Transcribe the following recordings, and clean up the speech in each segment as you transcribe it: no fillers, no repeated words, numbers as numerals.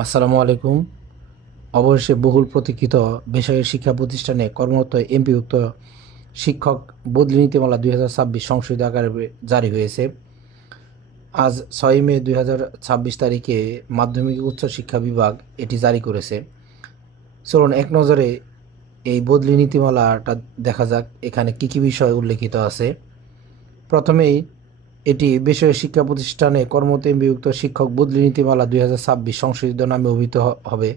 আসসালামু আলাইকুম। অবশেষে বহুল প্রতীক্ষিত বেসরকারি শিক্ষা প্রতিষ্ঠানে কর্মরত এমপিভুক্ত শিক্ষক বদলি নীতিমালা 2026 সংশোধিত আকারে জারি হয়েছে। আজ 6 মে 2026 তারিখে মাধ্যমিক উচ্চ শিক্ষা বিভাগ এটি জারি করেছে। চলুন এক নজরে এই বদলি নীতিমালাটা দেখা যাক এখানে কী কী বিষয় উল্লেখিত আছে। প্রথমেই এটি বেসরকারি শিক্ষা প্রতিষ্ঠানে কর্মরত এমপিভুক্ত শিক্ষক বদলি নীতিমালা 2026 সংশোধিত নামে অভিহিত হবে।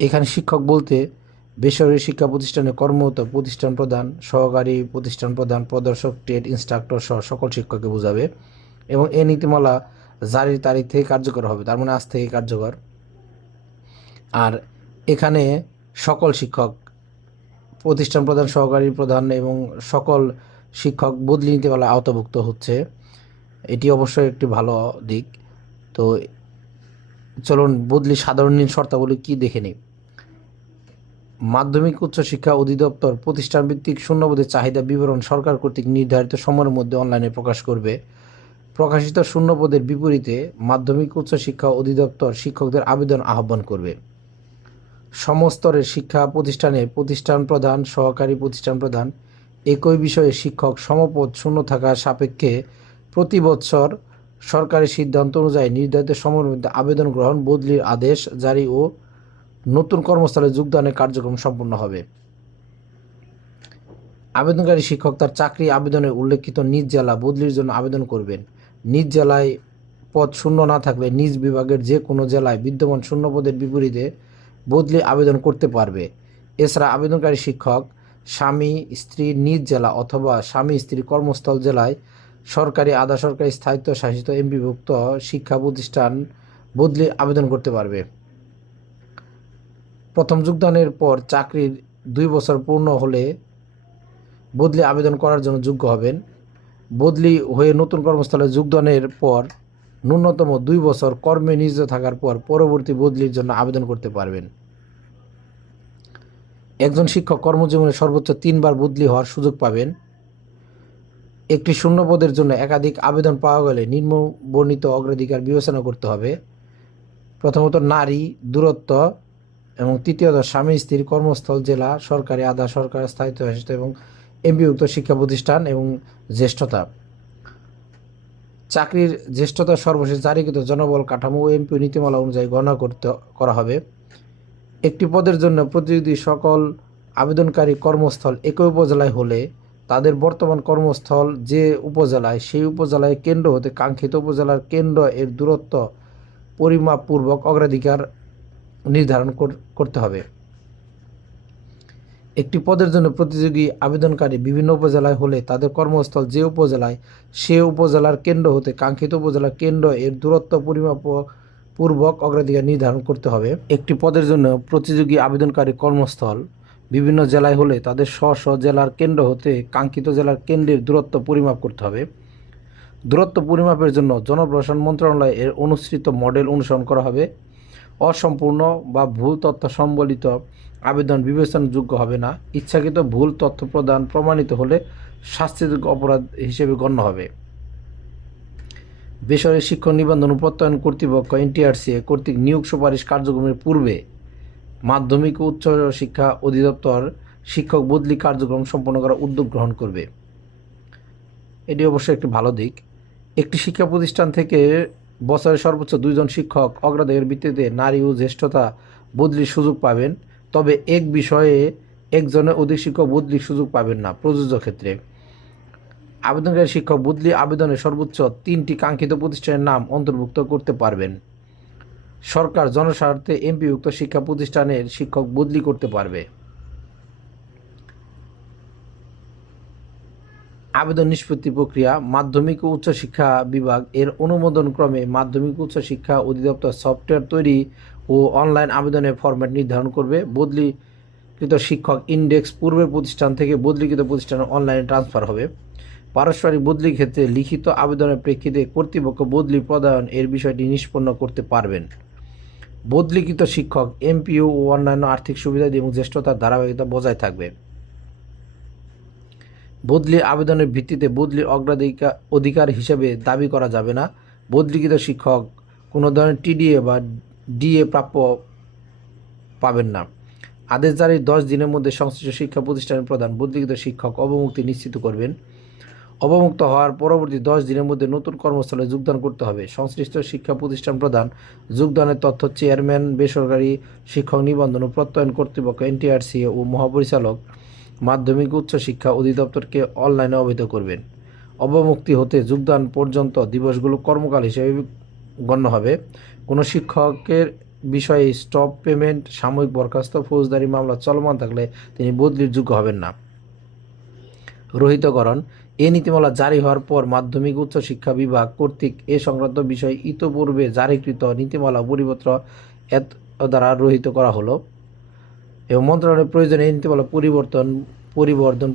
এখানে শিক্ষক বলতে বেসরকারি শিক্ষা প্রতিষ্ঠানে কর্মরত প্রতিষ্ঠান প্রধান, সহকারী প্রতিষ্ঠান প্রধান, প্রদর্শক, ট্রেড ইনস্ট্রাক্টর সহ সকল শিক্ষককে বোঝাবে এবং এই নীতিমালা জারির তারিখ থেকে কার্যকর হবে, তার মানে আজ থেকে কার্যকর। আর এখানে সকল শিক্ষক, প্রতিষ্ঠান প্রধান, সহকারী প্রধান এবং সকল শিক্ষক বদলি নীতিমালায় আওতাভুক্ত হচ্ছে। এটি অবশ্যই একটি ভালো দিক। তো চলুন বদলি সাধারণ শর্তাবলী কী দেখে নিই। মাধ্যমিক উচ্চ শিক্ষা অধিদপ্তর প্রতিষ্ঠানভিত্তিক শূন্যপদের চাহিদা বিবরণ সরকার কর্তৃক নির্ধারিত সময়ের মধ্যে অনলাইনে প্রকাশ করবে। প্রকাশিত শূন্যপদের বিপরীতে মাধ্যমিক উচ্চ শিক্ষা অধিদপ্তর শিক্ষকদের আবেদন আহ্বান করবে। সমস্তরের শিক্ষা প্রতিষ্ঠানে প্রতিষ্ঠান প্রধান, সহকারী প্রতিষ্ঠান প্রধান একই বিষয়ে শিক্ষক সমপদ শূন্য থাকার সাপেক্ষে প্রতি বৎসর সরকারের সিদ্ধান্ত অনুযায়ী নির্ধারিত সময়ের মধ্যে আবেদন গ্রহণ, বদলির আদেশ জারি ও নতুন কর্মস্থলে যোগদানের কার্যক্রম সম্পন্ন হবে। আবেদনকারী শিক্ষক তার চাকরি আবেদনে উল্লেখিত নিজ জেলা বদলির জন্য আবেদন করবেন। নিজ জেলায় পদ শূন্য না থাকলে নিজ বিভাগের যে কোনো জেলায় বিদ্যমান শূন্য পদের বিপরীতে বদলি আবেদন করতে পারবে। এছাড়া আবেদনকারী শিক্ষক স্বামী স্ত্রীর নিজ জেলা অথবা স্বামী স্ত্রীর কর্মস্থল জেলায় সরকারি, আধা সরকারি, স্বায়ত্তশাসিত এমপিভুক্ত শিক্ষা প্রতিষ্ঠান বদলি আবেদন করতে পারবে। প্রথম যোগদানের পর চাকরির 2 বছর পূর্ণ হলে বদলি আবেদন করার জন্য যোগ্য হবেন। বদলি হয়ে নতুন কর্মস্থলে যোগদানের পর ন্যূনতম 2 বছর কর্মে নিয়োজিত থাকার পর পরবর্তী বদলির জন্য আবেদন করতে পারবেন। একজন শিক্ষক কর্মজীবনে সর্বোচ্চ 3 বার বদলি হওয়ার সুযোগ পাবেন। একটি শূন্য পদের জন্য একাধিক আবেদন পাওয়া গেলে নিম্নবর্ণিত অগ্রাধিকার বিবেচনা করতে হবে। প্রথমত নারী, দূরত্ব এবং তৃতীয়ত স্বামী স্ত্রীর কর্মস্থল জেলা, সরকারি, আধা সরকারি, স্থায়িত্বশাসিত এবং এমপিভুক্ত শিক্ষা প্রতিষ্ঠান এবং জ্যেষ্ঠতা। চাকরির জ্যেষ্ঠতা সর্বশেষ জারিকৃত জনবল কাঠামো ও এমপি নীতিমালা অনুযায়ী গণনা করা হবে। একটি পদের জন্য প্রতিনিধি সকল আবেদনকারী কর্মস্থল একই উপজেলায় হলে তাদের বর্তমান কর্মস্থল যে উপজেলায় সেই উপজেলায় কেন্দ্র হতে কাঙ্ক্ষিত উপজেলার কেন্দ্র এর দূরত্ব পরিমাপপূর্বক অগ্রাধিকার নির্ধারণ করতে হবে। একটি পদের জন্য প্রতিযোগী আবেদনকারী বিভিন্ন উপজেলায় হলে তাদের কর্মস্থল যে উপজেলায় সে উপজেলার কেন্দ্র হতে কাঙ্ক্ষিত উপজেলার কেন্দ্র এর দূরত্ব পরিমাপপূর্বক অগ্রাধিকার নির্ধারণ করতে হবে। একটি পদের জন্য প্রতিযোগী আবেদনকারী কর্মস্থল বিভিন্ন জেলায় হলে তাদের স্ব জেলার কেন্দ্র হতে কাঙ্ক্ষিত জেলার কেন্দ্রের দূরত্ব পরিমাপ করতে হবে। দূরত্ব পরিমাপের জন্য জনপ্রশাসন মন্ত্রণালয় এর অনুসৃত মডেল অনুসরণ করা হবে। অসম্পূর্ণ বা ভুল তথ্য সম্বলিত আবেদন বিবেচনাযোগ্য হবে না। ইচ্ছাকৃত ভুল তথ্য প্রদান প্রমাণিত হলে শাস্তিযোগ্য অপরাধ হিসেবে গণ্য হবে। বেসরকারি শিক্ষক নিবন্ধন ও প্রত্যয়ন কর্তৃপক্ষ এনটিআরসি কর্তৃক নিয়োগ সুপারিশ কার্যক্রমের পূর্বে মাধ্যমিক ও উচ্চ শিক্ষা অধিদপ্তর শিক্ষক বদলি কার্যক্রম সম্পন্ন করার উদ্যোগ গ্রহণ করবে। এটি অবশ্যই একটি ভালো দিক। একটি শিক্ষা প্রতিষ্ঠান থেকে বছরে সর্বোচ্চ 2 জন শিক্ষক অগ্রাধিকার ভিত্তিতে নারী ও জ্যেষ্ঠতা বদলির সুযোগ পাবেন। তবে এক বিষয়ে একজনের অধিক শিক্ষক বদলির সুযোগ পাবেন না। প্রযোজ্য ক্ষেত্রে আবেদনকারী শিক্ষক বদলি আবেদনে সর্বোচ্চ 3টি কাঙ্ক্ষিত প্রতিষ্ঠানের নাম অন্তর্ভুক্ত করতে পারবেন। সরকার জনস্বার্থে এমপিভুক্ত শিক্ষা প্রতিষ্ঠানের শিক্ষক বদলি করতে পারবে। আবেদন নিষ্পত্তি প্রক্রিয়া মাধ্যমিক ও উচ্চ শিক্ষা বিভাগ এর অনুমোদন ক্রমে মাধ্যমিক উচ্চ শিক্ষা অধিদপ্তর সফটওয়্যার তৈরি ও অনলাইন আবেদনের ফরম্যাট নির্ধারণ করবে। বদলিকৃত শিক্ষক ইন্ডেক্স পূর্বের প্রতিষ্ঠান থেকে বদলিকৃত প্রতিষ্ঠানে অনলাইনে ট্রান্সফার হবে। পারস্পরিক বদলির ক্ষেত্রে লিখিত আবেদনের প্রেক্ষিতে কর্তৃপক্ষ বদলি প্রদান এর বিষয়টি নিষ্পন্ন করতে পারবেন। বদলিকৃত শিক্ষক এমপিও ও অন্যান্য আর্থিক সুবিধা এবং জ্যেষ্ঠতার ধারাবাহিকতা বজায় থাকবে। বদলি আবেদনের ভিত্তিতে বদলির অধিকার হিসেবে দাবি করা যাবে না। বদলিকৃত শিক্ষক কোনো ধরনের টিডিএ বা ডিএ প্রাপ্য পাবেন না। আদেশ জারির 10 দিনের মধ্যে সংশ্লিষ্ট শিক্ষা প্রতিষ্ঠানের প্রধান বদলিকৃত শিক্ষক অবমুক্তি নিশ্চিত করবেন। অবমুক্ত হওয়ার পরবর্তী 10 দিনের মধ্যে নতুন কর্মস্থলে যোগদান করতে হবে। সংশ্লিষ্ট শিক্ষা প্রতিষ্ঠান প্রধান যোগদানের তথ্য চেয়ারম্যান, বেসরকারি শিক্ষক নিবন্ধন ও প্রত্যয়ন কর্তৃপক্ষ এনটিআরসি ও মহাপরিচালক মাধ্যমিক উচ্চ শিক্ষা অধিদপ্তরকে অনলাইনে অবহিত করবেন। অবমুক্তি হতে যোগদান পর্যন্ত দিবসগুলো কর্মকাল হিসেবে গণ্য হবে। কোনো শিক্ষকের বিষয়ে স্টপ পেমেন্ট, সাময়িক বরখাস্ত, ফৌজদারি মামলা চলমান থাকলে তিনি বদলির যোগ্য হবেন না। রহিতকরণ: এ নীতিমালা জারি হওয়ার পর মাধ্যমিক উচ্চ শিক্ষা বিভাগ কর্তৃক এ সংক্রান্ত বিষয়ে ইতপূর্বে জারিকৃত নীতিমালা পরিপত্র এত দ্বারা রহিত করা হলো এবং মন্ত্রণালয়ের প্রয়োজনে এই নীতিমালা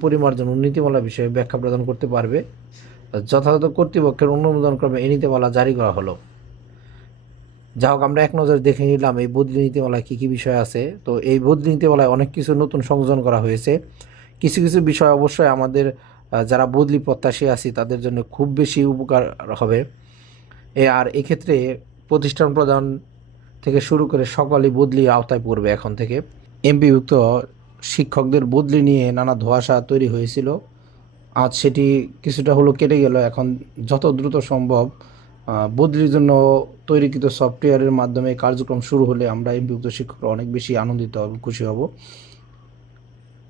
পরিমার্জন ও নীতিমালা বিষয়ে ব্যাখ্যা প্রদান করতে পারবে। যথাযথ কর্তৃপক্ষের অনুমোদনক্রমে এই নীতিমালা জারি করা হলো। যা হোক, আমরা এক নজরে দেখে নিলাম এই বদলি নীতিমালায় কী কী বিষয় আছে। তো এই বদলি নীতিমালায় অনেক কিছু নতুন সংযোজন করা হয়েছে। কিছু কিছু বিষয় অবশ্যই আমাদের যারা বদলি প্রত্যাশী আছি তাদের জন্য খুব বেশি উপকার হবে। আর এক্ষেত্রে প্রতিষ্ঠান প্রধান থেকে শুরু করে সকলেই বদলির আওতায় পড়বে এখন থেকে। এমপিভুক্ত শিক্ষকদের বদলি নিয়ে নানা ধোঁয়াশা তৈরি হয়েছিল, আজ সেটি কিছুটা হলো কেটে গেল। এখন যত দ্রুত সম্ভব বদলির জন্য তৈরিকৃত সফটওয়্যারের মাধ্যমে কার্যক্রম শুরু হলে আমরা এমপিভুক্ত শিক্ষকরা অনেক বেশি আনন্দিত এবং খুশি হব।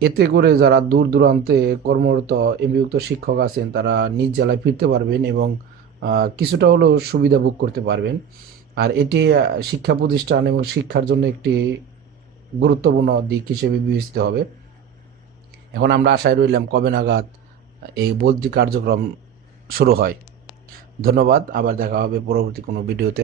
এতে করে যারা দূর দূরান্তে কর্মরত এমপিভুক্ত শিক্ষক আছেন তারা নিজ জেলায় ফিরতে পারবেন এবং কিছুটা হলেও সুবিধা ভোগ করতে পারবেন। আর এটি শিক্ষা প্রতিষ্ঠান এবং শিক্ষার জন্য একটি গুরুত্বপূর্ণ দিক হিসেবে বিবেচিত হবে। এখন আমরা আশায় রইলাম কবে নাগাদ এই বদলি কার্যক্রম শুরু হয়। ধন্যবাদ। আবার দেখা হবে পরবর্তী কোনো ভিডিওতে।